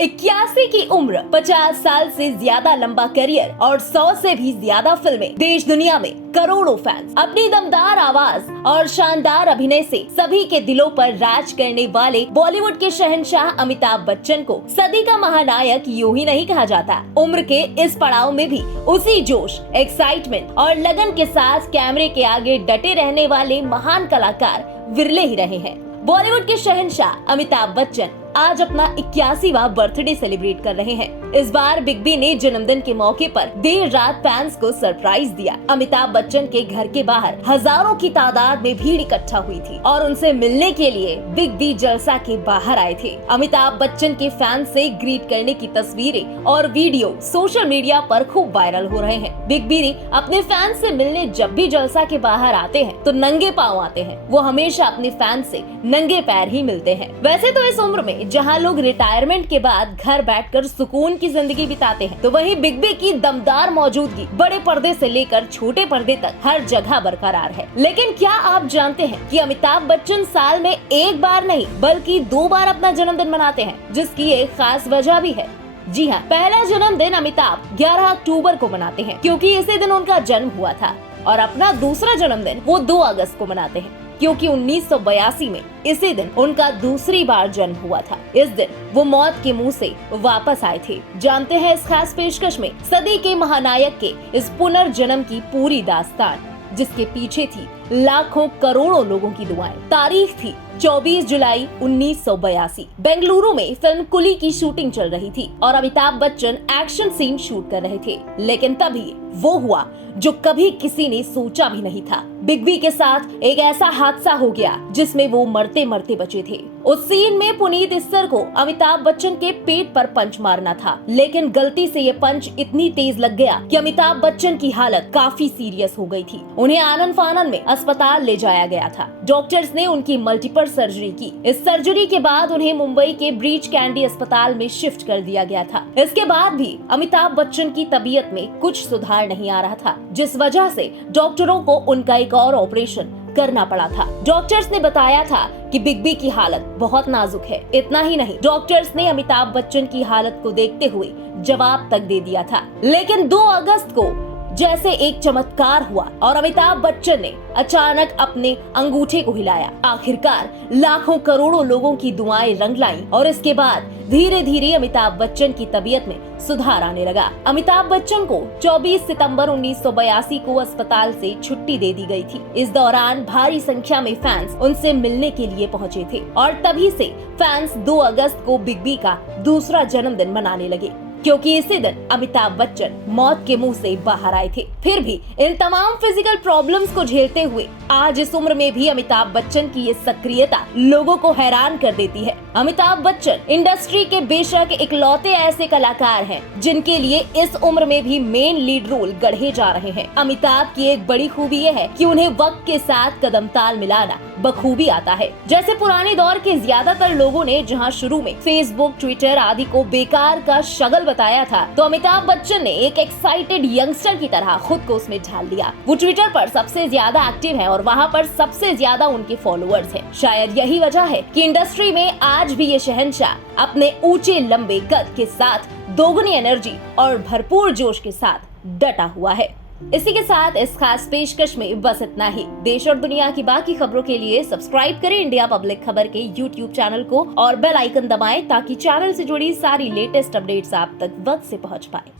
81 की उम्र, 50 साल से ज्यादा लंबा करियर और 100 से भी ज्यादा फिल्में, देश दुनिया में करोड़ों फैंस, अपनी दमदार आवाज और शानदार अभिनय से सभी के दिलों पर राज करने वाले बॉलीवुड के शहंशाह अमिताभ बच्चन को सदी का महानायक यूं ही नहीं कहा जाता। उम्र के इस पड़ाव में भी उसी जोश, एक्साइटमेंट और लगन के साथ कैमरे के आगे डटे रहने वाले महान कलाकार विरले ही रहे हैं। बॉलीवुड के शहंशाह अमिताभ बच्चन आज अपना 81वां बर्थडे सेलिब्रेट कर रहे हैं। इस बार बिग बी ने जन्मदिन के मौके पर देर रात फैंस को सरप्राइज दिया। अमिताभ बच्चन के घर के बाहर हजारों की तादाद में भीड़ इकट्ठा हुई थी और उनसे मिलने के लिए बिग बी जलसा के बाहर आए थे। अमिताभ बच्चन के फैंस से ग्रीट करने की तस्वीरें और वीडियो सोशल मीडिया पर खूब वायरल हो रहे हैं। बिग बी ने अपने फैंस से मिलने जब भी जलसा के बाहर आते हैं तो नंगे पाँव आते हैं। वो हमेशा अपने फैंस से नंगे पैर ही मिलते हैं। वैसे तो इस उम्र में जहां लोग रिटायरमेंट के बाद घर बैठकर सुकून की जिंदगी बिताते हैं, तो वहीं बिग बी की दमदार मौजूदगी बड़े पर्दे से लेकर छोटे पर्दे तक हर जगह बरकरार है। लेकिन क्या आप जानते हैं कि अमिताभ बच्चन साल में एक बार नहीं बल्कि 2 बार अपना जन्मदिन मनाते हैं, जिसकी एक खास वजह भी है। जी हाँ, पहला जन्मदिन अमिताभ 11 अक्टूबर को मनाते हैं क्योंकि इसी दिन उनका जन्म हुआ था, और अपना दूसरा जन्मदिन वो 2 अगस्त को मनाते हैं क्योंकि 1982 में इसी दिन उनका दूसरी बार जन्म हुआ था। इस दिन वो मौत के मुंह से वापस आए थे। जानते हैं इस खास पेशकश में सदी के महानायक के इस पुनर्जन्म की पूरी दास्तान, जिसके पीछे थी लाखों करोड़ों लोगों की दुआएं। तारीख थी 24 जुलाई 1982। बेंगलुरु में फिल्म कुली की शूटिंग चल रही थी और Amitabh Bachchan action scene shoot कर रहे थे। लेकिन तभी वो हुआ जो कभी किसी ने सोचा भी नहीं था। बिग बी के साथ एक ऐसा हादसा हो गया जिसमें वो मरते मरते बचे थे। उस सीन में पुनीत इस्सर को अमिताभ बच्चन के पेट पर पंच मारना था, लेकिन गलती से ये पंच इतनी तेज लग गया कि अमिताभ बच्चन की हालत काफी सीरियस हो गई थी। उन्हें आनन फानन में अस्पताल ले जाया गया था। डॉक्टर्स ने उनकी मल्टीपल सर्जरी की। इस सर्जरी के बाद उन्हें मुंबई के ब्रीच कैंडी अस्पताल में शिफ्ट कर दिया गया था। इसके बाद भी अमिताभ बच्चन की तबीयत में कुछ सुधार नहीं आ रहा था, जिस वजह से डॉक्टरों को उनका एक और ऑपरेशन करना पड़ा था। डॉक्टर्स ने बताया था कि बिग बी की हालत बहुत नाजुक है। इतना ही नहीं, डॉक्टर्स ने अमिताभ बच्चन की हालत को देखते हुए जवाब तक दे दिया था। लेकिन 2 अगस्त को जैसे एक चमत्कार हुआ और अमिताभ बच्चन ने अचानक अपने अंगूठे को हिलाया। आखिरकार लाखों करोड़ों लोगों की दुआएं रंग लाईं और इसके बाद धीरे धीरे अमिताभ बच्चन की तबीयत में सुधार आने लगा। अमिताभ बच्चन को 24 सितंबर 1982 को अस्पताल से छुट्टी दे दी गई थी। इस दौरान भारी संख्या में फैंस उनसे मिलने के लिए पहुंचे थे और तभी से फैंस 2 अगस्त को बिग बी का दूसरा जन्मदिन मनाने लगे, क्योंकि इसी दिन अमिताभ बच्चन मौत के मुंह से बाहर आए थे। फिर भी इन तमाम फिजिकल प्रॉब्लम्स को झेलते हुए आज इस उम्र में भी अमिताभ बच्चन की ये सक्रियता लोगों को हैरान कर देती है। अमिताभ बच्चन इंडस्ट्री के बेशक इकलौते ऐसे कलाकार हैं जिनके लिए इस उम्र में भी मेन लीड रोल गढ़े जा रहे हैं। अमिताभ की एक बड़ी खूबी ये है कि उन्हें वक्त के साथ कदम ताल मिलाना बखूबी आता है। जैसे पुराने दौर के ज्यादातर लोगों ने जहां शुरू में फेसबुक, ट्विटर आदि को बेकार का शगल बताया था, तो अमिताभ बच्चन ने एक एक्साइटेड यंगस्टर की तरह खुद को उसमें ढाल दिया। वो ट्विटर पर सबसे ज्यादा एक्टिव है और वहाँ पर सबसे ज्यादा उनके फॉलोअर्स हैं। शायद यही वजह है कि इंडस्ट्री में आज भी ये शहंशाह अपने ऊंचे लंबे कद के साथ दोगुनी एनर्जी और भरपूर जोश के साथ डटा हुआ है। इसी के साथ इस खास पेशकश में बस इतना ही। देश और दुनिया की बाकी खबरों के लिए सब्सक्राइब करें इंडिया पब्लिक खबर के YouTube चैनल को और बेल आइकन दबाएं ताकि चैनल से जुड़ी सारी लेटेस्ट अपडेट्स आप तक वक्त से पहुंच पाए।